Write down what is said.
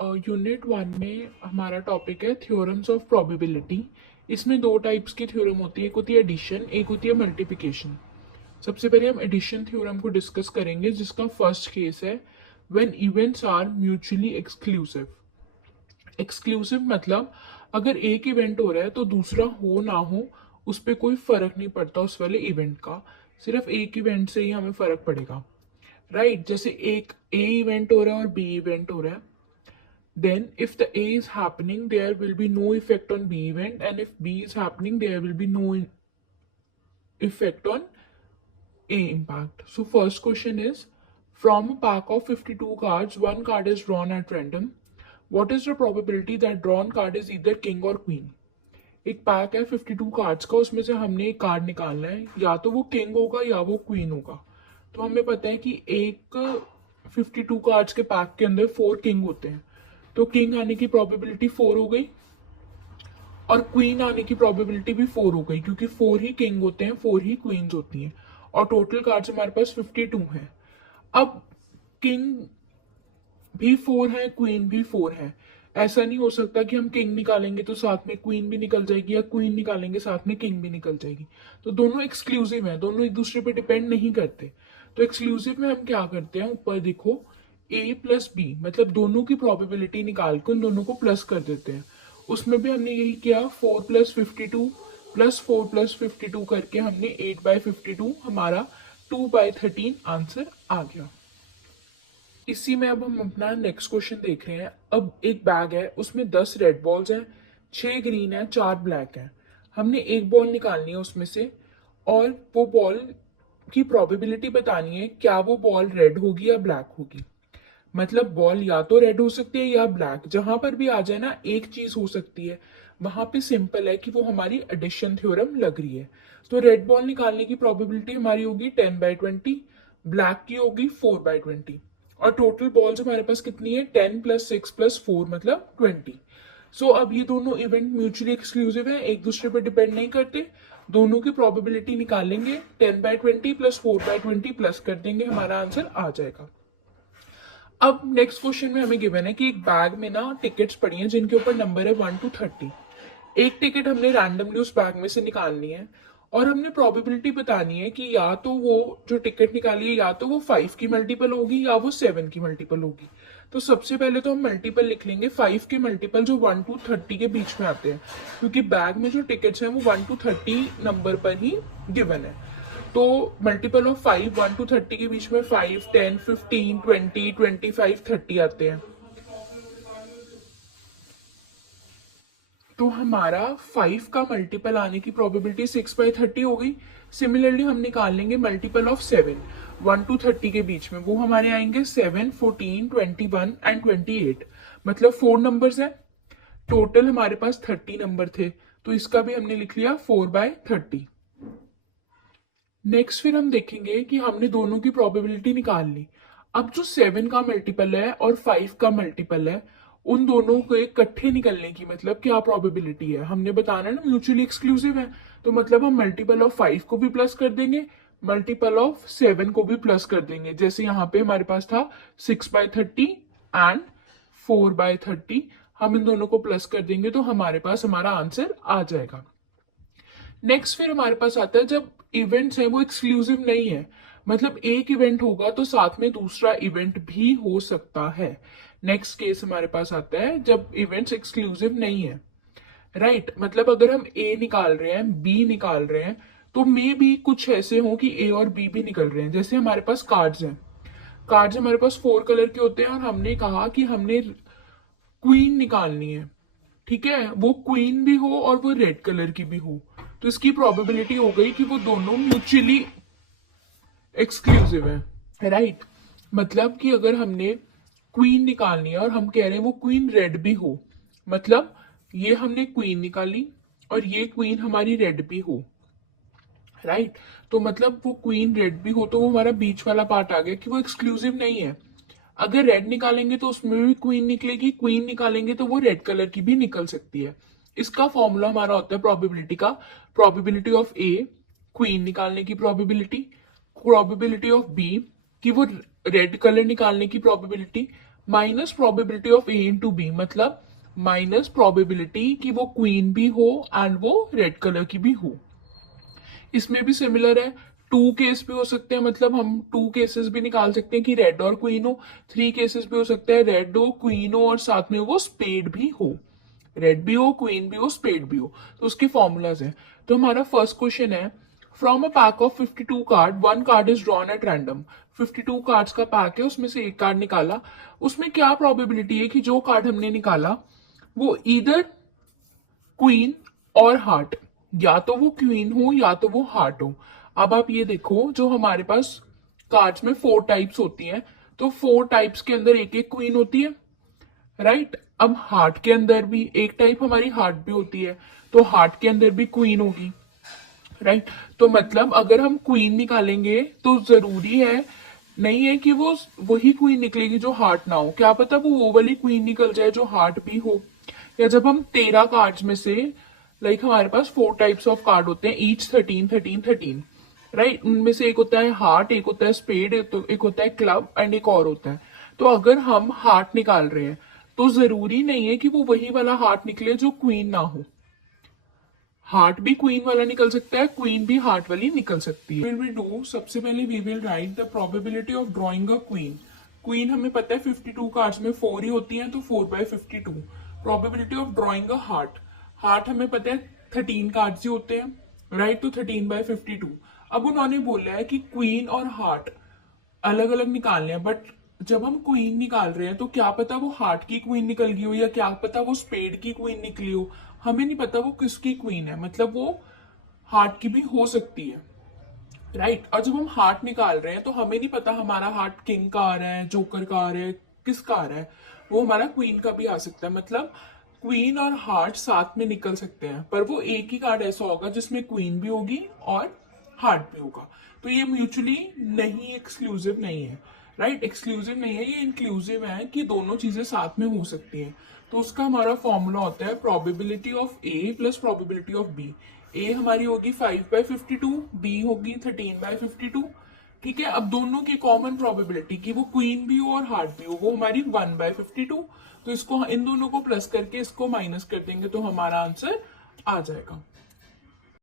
Unit 1 में हमारा topic है थ्योरम्स ऑफ प्रोबेबिलिटी। इसमें दो टाइप्स की थ्योरम होती है, एक होती है एडिशन, एक होती है मल्टीप्लिकेशन। सबसे पहले हम एडिशन थ्योरम को डिस्कस करेंगे, जिसका फर्स्ट केस है when events are mutually exclusive. Exclusive मतलब अगर एक इवेंट हो रहा है तो दूसरा हो ना हो उस पर कोई फर्क नहीं पड़ता उस वाले इवेंट का, सिर्फ एक इवेंट से ही हमें फर्क पड़ेगा। राइट जैसे एक ए इवेंट हो रहा है और बी इवेंट हो रहा है, then if the A is happening there will be no effect on B event, and if B is happening there will be no effect on A impact. So first question is, from a pack of 52 cards one card is drawn at random, what is the probability that drawn card is either king or queen? एक pack है 52 cards का, उसमें से हमने एक card निकालना है, या तो वो किंग होगा या वो क्वीन होगा। तो हमें पता है कि एक 52 कार्ड्स के पैक के अंदर 4 किंग होते हैं, तो किंग आने की प्रोबेबिलिटी 4 हो गई और क्वीन आने की प्रोबेबिलिटी भी 4 हो गई, क्योंकि 4 ही किंग होते हैं 4 ही क्वींस होती हैं, और टोटल कार्ड्स हमारे पास 52 हैं। अब किंग भी 4 है, क्वीन भी 4 है। ऐसा नहीं हो सकता कि हम किंग निकालेंगे तो साथ में क्वीन भी निकल जाएगी, या क्वीन निकालेंगे साथ में किंग भी निकल जाएगी। तो दोनों एक्सक्लूसिव हैं, दोनों एक दूसरे पे डिपेंड नहीं करते। तो एक्सक्लूसिव में हम क्या करते हैं, ऊपर देखो ए प्लस बी, मतलब दोनों की प्रोबेबिलिटी निकाल के उन दोनों को प्लस कर देते हैं। उसमें भी हमने यही किया, 4 प्लस 52 प्लस 4 प्लस 52 करके हमने 8/52, हमारा 2/13 आंसर आ गया। इसी में अब हम अपना नेक्स्ट क्वेश्चन देख रहे हैं। अब एक बैग है, उसमें 10 रेड बॉल्स हैं, 6 ग्रीन है, 4 ब्लैक है। हमने एक बॉल निकालनी है उसमें से, और वो बॉल की प्रोबेबिलिटी बतानी है क्या वो बॉल रेड होगी या ब्लैक होगी। मतलब बॉल या तो रेड हो सकती है या ब्लैक, जहां पर भी आ जाए ना एक चीज हो सकती है, वहां पे सिंपल है कि वो हमारी एडिशन थ्योरम लग रही है। तो रेड बॉल निकालने की प्रोबेबिलिटी हमारी होगी 10/20, ब्लैक की होगी 4/20, और टोटल बॉल्स हमारे पास कितनी है, 10 + 6 + 4 मतलब 20। सो अब ये दोनों इवेंट म्यूचुअली एक्सक्लूसिव है, एक दूसरे पर डिपेंड नहीं करते। दोनों की प्रोबेबिलिटी निकालेंगे, 10/20 + 4/20 प्लस कर देंगे, हमारा आंसर आ जाएगा। अब नेक्स्ट क्वेश्चन में हमें गिवन है कि एक बैग में ना टिकट्स पड़ी हैं जिनके ऊपर नंबर है 1 to 30। एक टिकट हमने रैंडमली उस बैग में से निकालनी है, और हमने प्रोबेबिलिटी बतानी है कि या तो वो जो टिकट निकाली है या तो वो 5 की मल्टीपल होगी या वो 7 की मल्टीपल होगी। तो सबसे पहले तो हम मल्टीपल लिख लेंगे, 5 के मल्टीपल जो 1 to 30 के बीच में आते हैं, क्योंकि बैग में जो टिकट्स हैं वो 1 to 30 नंबर पर ही गिवन है। तो मल्टीपल ऑफ 5 1 to 30 के बीच में 5, 10, 15, 20, 25, 30 आते हैं। तो हमारा 5 का मल्टीपल आने की प्रोबेबिलिटी 6/30 हो गई। सिमिलरली हम निकाल लेंगे मल्टीपल ऑफ 7 1 to 30 के बीच में, वो हमारे आएंगे 7, 14, 21 एंड 28, मतलब 4 नंबर्स हैं। टोटल हमारे पास 30 नंबर थे, तो इसका भी हमने लिख लिया 4/30। नेक्स्ट फिर हम देखेंगे कि हमने दोनों की प्रोबेबिलिटी निकाल ली। अब जो 7 का मल्टीपल है और 5 का मल्टीपल है, उन दोनों को इकट्ठे निकलने की मतलब क्या प्रोबेबिलिटी है, हमने बताना ना म्यूचुअली एक्सक्लूसिव है। तो मतलब हम मल्टीपल ऑफ 5 को भी प्लस कर देंगे, मल्टीपल ऑफ 7 को भी प्लस कर देंगे। जैसे यहाँ पे हमारे पास था 6/30 एंड 4/30, हम इन दोनों को प्लस कर देंगे तो हमारे पास हमारा आंसर आ जाएगा। नेक्स्ट फिर हमारे पास आता है जब इवेंट्स हैं वो एक्सक्लूसिव नहीं है, मतलब एक इवेंट होगा तो साथ में दूसरा इवेंट भी हो सकता है। नेक्स्ट केस हमारे पास आता है जब इवेंट्स एक्सक्लूसिव नहीं है। राइट मतलब अगर हम ए निकाल रहे हैं, बी निकाल रहे हैं, तो मे भी कुछ ऐसे हो कि ए और बी भी निकल रहे हैं। जैसे हमारे पास कार्ड्स हैं, कार्ड्स हमारे पास 4 कलर के होते हैं, और हमने कहा कि हमने क्वीन निकालनी है। ठीक है, वो क्वीन भी हो और वो रेड कलर की भी हो, तो इसकी प्रोबेबिलिटी हो गई कि वो दोनों म्यूचुअली एक्सक्लूसिव है। राइट मतलब कि अगर हमने क्वीन निकालनी है और हम कह रहे हैं वो क्वीन रेड भी हो, मतलब ये हमने क्वीन निकाली और ये क्वीन हमारी रेड भी हो। राइट तो मतलब वो क्वीन रेड भी हो, तो वो हमारा बीच वाला पार्ट आ गया कि वो एक्सक्लूसिव नहीं है। अगर रेड निकालेंगे तो उसमें भी क्वीन निकलेगी, क्वीन निकालेंगे तो वो रेड कलर की भी निकल सकती है। इसका फॉर्मूला हमारा होता है प्रोबेबिलिटी का, प्रोबेबिलिटी ऑफ ए क्वीन निकालने की प्रोबेबिलिटी, प्रोबेबिलिटी ऑफ बी कि वो रेड कलर निकालने की probability, minus probability of A into B, मतलब माइनस प्रोबेबिलिटी कि वो क्वीन भी हो एंड वो रेड कलर की भी हो। इसमें भी सिमिलर है, टू केस भी हो सकते हैं, मतलब हम टू केसेस भी निकाल सकते हैं कि रेड और क्वीन हो। थ्री केसेस भी हो सकते हैं, रेड हो, क्वीन हो और साथ में वो स्पेड भी हो। रेड भी हो, क्वीन भी हो, स्पेड भी हो। तो उसके फॉर्मूलाज हैं। तो हमारा फर्स्ट क्वेश्चन है, from a pack of 52 card one card is drawn at random. 52 cards का पैक है, उसमें से एक कार्ड निकाला। उसमें क्या प्रोबेबिलिटी है कि जो कार्ड हमने निकाला वो इधर क्वीन और हार्ट, या तो वो क्वीन हो या तो वो हार्ट हो। अब आप ये देखो, जो हमारे पास कार्ड्स में 4 टाइप्स होती हैं, तो 4 टाइप्स के अंदर एक एक क्वीन होती है, राइट। अब हार्ट के अंदर भी एक टाइप हमारी हार्ट भी होती है, तो हार्ट के अंदर भी क्वीन होगी, राइट। तो मतलब अगर हम क्वीन निकालेंगे तो जरूरी है नहीं है कि वो वही क्वीन निकलेगी जो हार्ट ना हो, क्या पता वो वाली क्वीन निकल जाए जो हार्ट भी हो। या जब हम 13 कार्ड्स में से, लाइक हमारे पास 4 टाइप्स ऑफ कार्ड होते हैं, ईच 13 13 13, राइट। उनमें से एक होता है हार्ट, एक होता है स्पेड, एक होता है क्लब एंड एक और होता है। तो अगर हम हार्ट निकाल रहे हैं तो जरूरी नहीं है कि वो वही वाला हार्ट निकले जो क्वीन ना हो। हार्ट भी क्वीन वाला निकल सकता है, क्वीन भी हार्ट वाली निकल सकती है। विल वी डू, सबसे पहले we will write the probability of drawing a queen. Queen हमें पता है 52 कार्ड्स में 4 ही होती हैं, तो 4/52। Probability of drawing a heart, heart हमें पता है 13 कार्ड्स ही होते हैं, राइट, तो 13/52। अब उन्होंने बोला है कि क्वीन और हार्ट अलग अलग निकालने हैं, बट जब हम क्वीन निकाल रहे हैं तो क्या पता वो हार्ट की क्वीन निकल गई हो या क्या पता वो स्पेड की क्वीन निकली हो। हमें नहीं पता वो किसकी क्वीन है, मतलब वो हार्ट की भी हो सकती है, राइट। और जब हम हार्ट निकाल रहे हैं तो हमें नहीं पता हमारा हार्ट किंग का आ रहा है, जोकर का आ रहा है, किसका आ रहा है। वो हमारा क्वीन का भी आ सकता है, मतलब क्वीन और हार्ट साथ में निकल सकते हैं, पर वो एक ही कार्ड ऐसा होगा जिसमें क्वीन भी होगी और हार्ट भी होगा। तो ये म्यूचुअली नहीं, एक्सक्लूसिव नहीं है, राइट। एक्सक्लूसिव नहीं है, ये इंक्लूसिव है कि दोनों चीजें साथ में हो सकती हैं। तो उसका हमारा फॉर्मूला होता है probability of A plus probability of B. A हमारी होगी 5/52, बी होगी 13/52, ठीक है। अब दोनों की कॉमन प्रोबेबिलिटी कि वो क्वीन भी हो और हार्ट भी हो, वो हमारी 1/52। तो इसको, इन दोनों को प्लस करके इसको माइनस कर देंगे तो हमारा आंसर आ जाएगा।